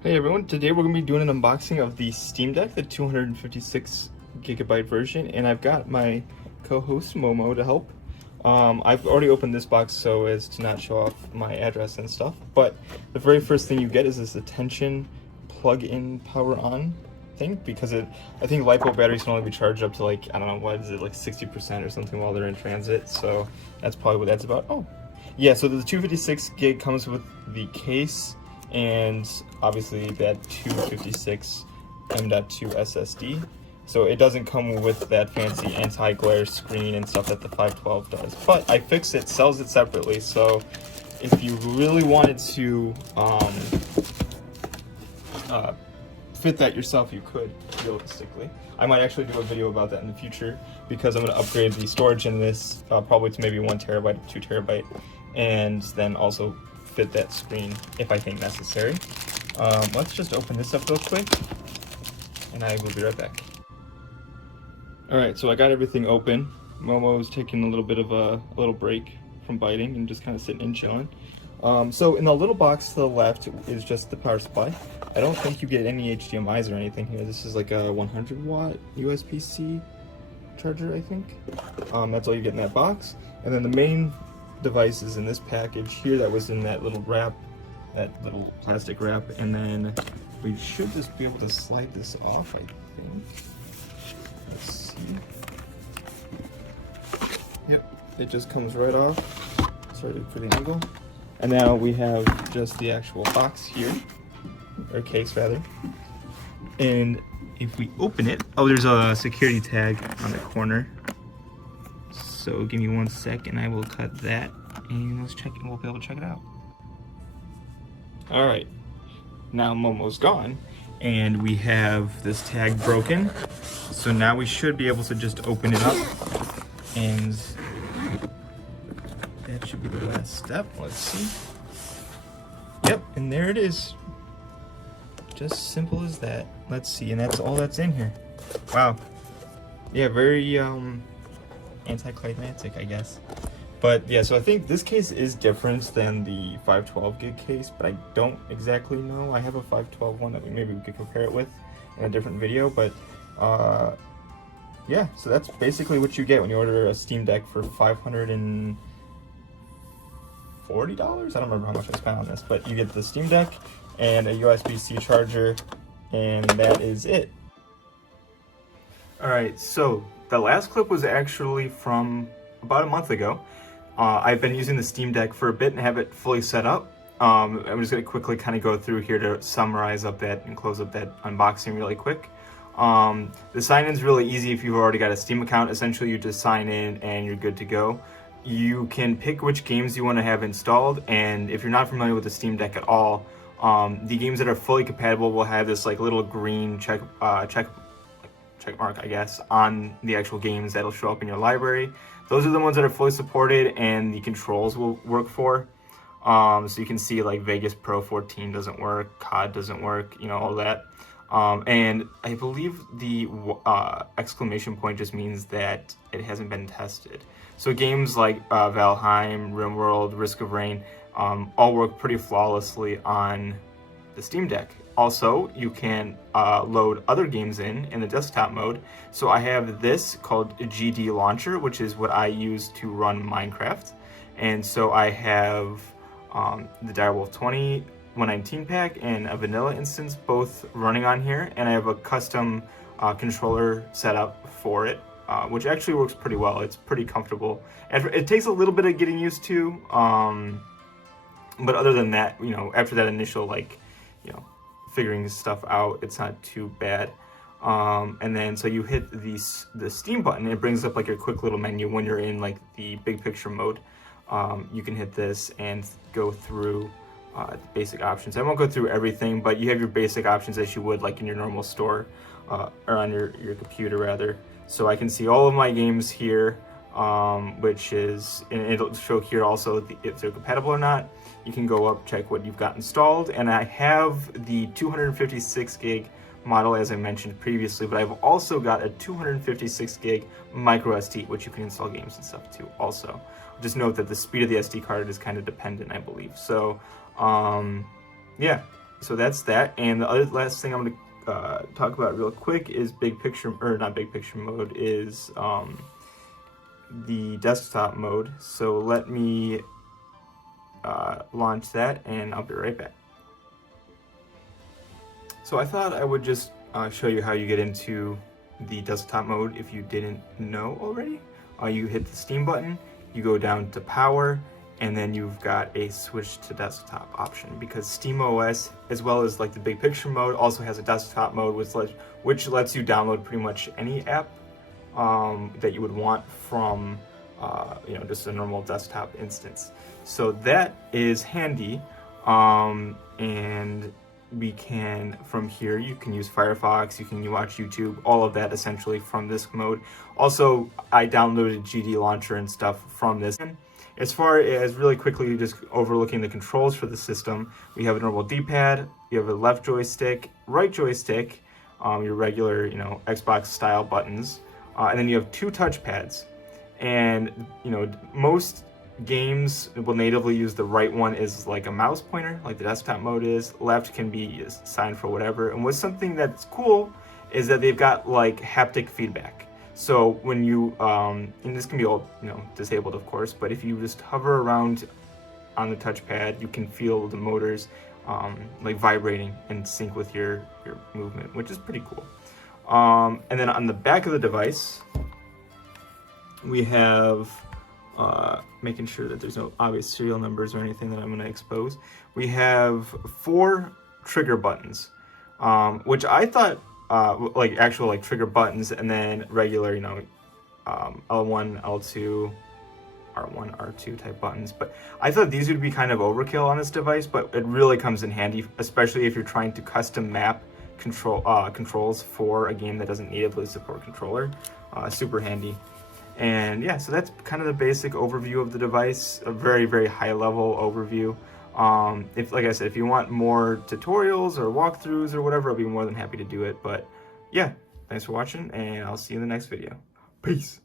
Hey everyone, today we're going to be doing an unboxing of the Steam Deck, the 256 gigabyte version, and I've got my co-host Momo to help. I've already opened this box so as to not show off my address and stuff, but the very first thing you get is this attention plug-in power on thing, because I think LiPo batteries can only be charged up to like, I don't know, what is it, like 60% or something while they're in transit, so that's probably what that's about. Oh, yeah, so the 256 gig comes with the case, and obviously that 256 M.2 SSD. So it doesn't come with that fancy anti-glare screen and stuff that the 512 does. But I fixed it, sells it separately, so if you really wanted to fit that yourself, you could, realistically. I might actually do a video about that in the future, because I'm going to upgrade the storage in this probably to maybe 1 terabyte, 2 terabyte, and then also fit that screen if I think necessary. Let's just open this up real quick, and I will be right back. Alright, so I got everything open. Momo's taking a little bit of a little break from biting and just kind of sitting and chilling. So in the little box to the left is just the power supply. I don't think you get any HDMIs or anything here. This is like a 100 watt USB-C charger, I think. That's all you get in that box. And then the main device is in this package here that was in that little wrap, that little plastic wrap, and then we should just be able to slide this off, I think. Let's see. Yep, it just comes right off. Sorry for the angle. And now we have just the actual box here, or case rather. And if we open it, oh, there's a security tag on the corner. So give me 1 sec and I will cut that, and let's check it, and we'll be able to check it out. All right, now Momo's gone and we have this tag broken. So now we should be able to just open it up, and that should be the last step. Let's see. Yep, and there it is. Just simple as that. Let's see, and that's all that's in here. Wow. Yeah, very anticlimactic, I guess. But yeah, so I think this case is different than the 512 gig case, but I don't exactly know. I have a 512 one that maybe we could compare it with in a different video, but yeah, so that's basically what you get when you order a Steam Deck for $540. I don't remember how much I spent on this, but you get the Steam Deck and a USB-C charger, and that is it. Alright, so the last clip was actually from about a month ago. I've been using the Steam Deck for a bit and have it fully set up. I'm just going to quickly kind of go through here to summarize up that and close up that unboxing really quick. The sign-in is really easy if you've already got a Steam account. Essentially, you just sign in and you're good to go. You can pick which games you want to have installed, and if you're not familiar with the Steam Deck at all, the games that are fully compatible will have this like little green check mark, I guess, on the actual games that'll show up in your library. Those are the ones that are fully supported and the controls will work for. So you can see like Vegas Pro 14 doesn't work, COD doesn't work, you know, all that. And I believe the exclamation point just means that it hasn't been tested. So games like Valheim, RimWorld, Risk of Rain all work pretty flawlessly on the Steam Deck. Also, you can load other games in the desktop mode. So I have this called GD Launcher, which is what I use to run Minecraft. And so I have the Direwolf 20 119 pack and a vanilla instance both running on here, and I have a custom controller set up for it, which actually works pretty well. It's pretty comfortable. It takes a little bit of getting used to, but other than that, you know, after that initial, like, you know, figuring stuff out, it's not too bad. And then so you hit the Steam button, and it brings up like a quick little menu when you're in like the big picture mode. You can hit this and go through basic options. I won't go through everything, but you have your basic options as you would like in your normal store, or on your computer rather. So I can see all of my games here, which is, and it'll show here also if they're compatible or not. You can go up, check what you've got installed, and I have the 256 gig model as I mentioned previously, but I've also got a 256 gig micro SD, which you can install games and stuff to also. Just note that the speed of the SD card is kind of dependent, I believe. So yeah, so that's that. And the other last thing I'm going to talk about real quick is big picture, or not big picture mode, is the desktop mode. So let me launch that, and I'll be right back. So I thought I would just show you how you get into the desktop mode if you didn't know already. You hit the Steam button, you go down to power, and then you've got a switch to desktop option, because SteamOS, as well as like the big picture mode, also has a desktop mode which lets you download pretty much any app that you would want from just a normal desktop instance. So that is handy, and we can, from here, you can use Firefox, you can watch YouTube, all of that essentially from this mode. Also, I downloaded GD Launcher and stuff from this. As far as really quickly just overlooking the controls for the system, we have a normal D-pad, you have a left joystick, right joystick, your regular, Xbox style buttons, and then you have 2 touchpads. And, most games will natively use the right one is like a mouse pointer, like the desktop mode is. Left can be assigned for whatever. And what's something that's cool is that they've got like haptic feedback. So when you, and this can be all, disabled of course, but if you just hover around on the touchpad, you can feel the motors like vibrating in sync with your movement, which is pretty cool. And then on the back of the device, we have, making sure that there's no obvious serial numbers or anything that I'm going to expose. We have 4 trigger buttons, which I thought like actual like trigger buttons, and then regular L1, L2, R1, R2 type buttons. But I thought these would be kind of overkill on this device, but it really comes in handy, especially if you're trying to custom map controls for a game that doesn't natively support controller. Super handy. And yeah, so that's kind of the basic overview of the device, a very, very high level overview. Like I said, if you want more tutorials or walkthroughs or whatever, I'll be more than happy to do it. But yeah, thanks for watching, and I'll see you in the next video. Peace.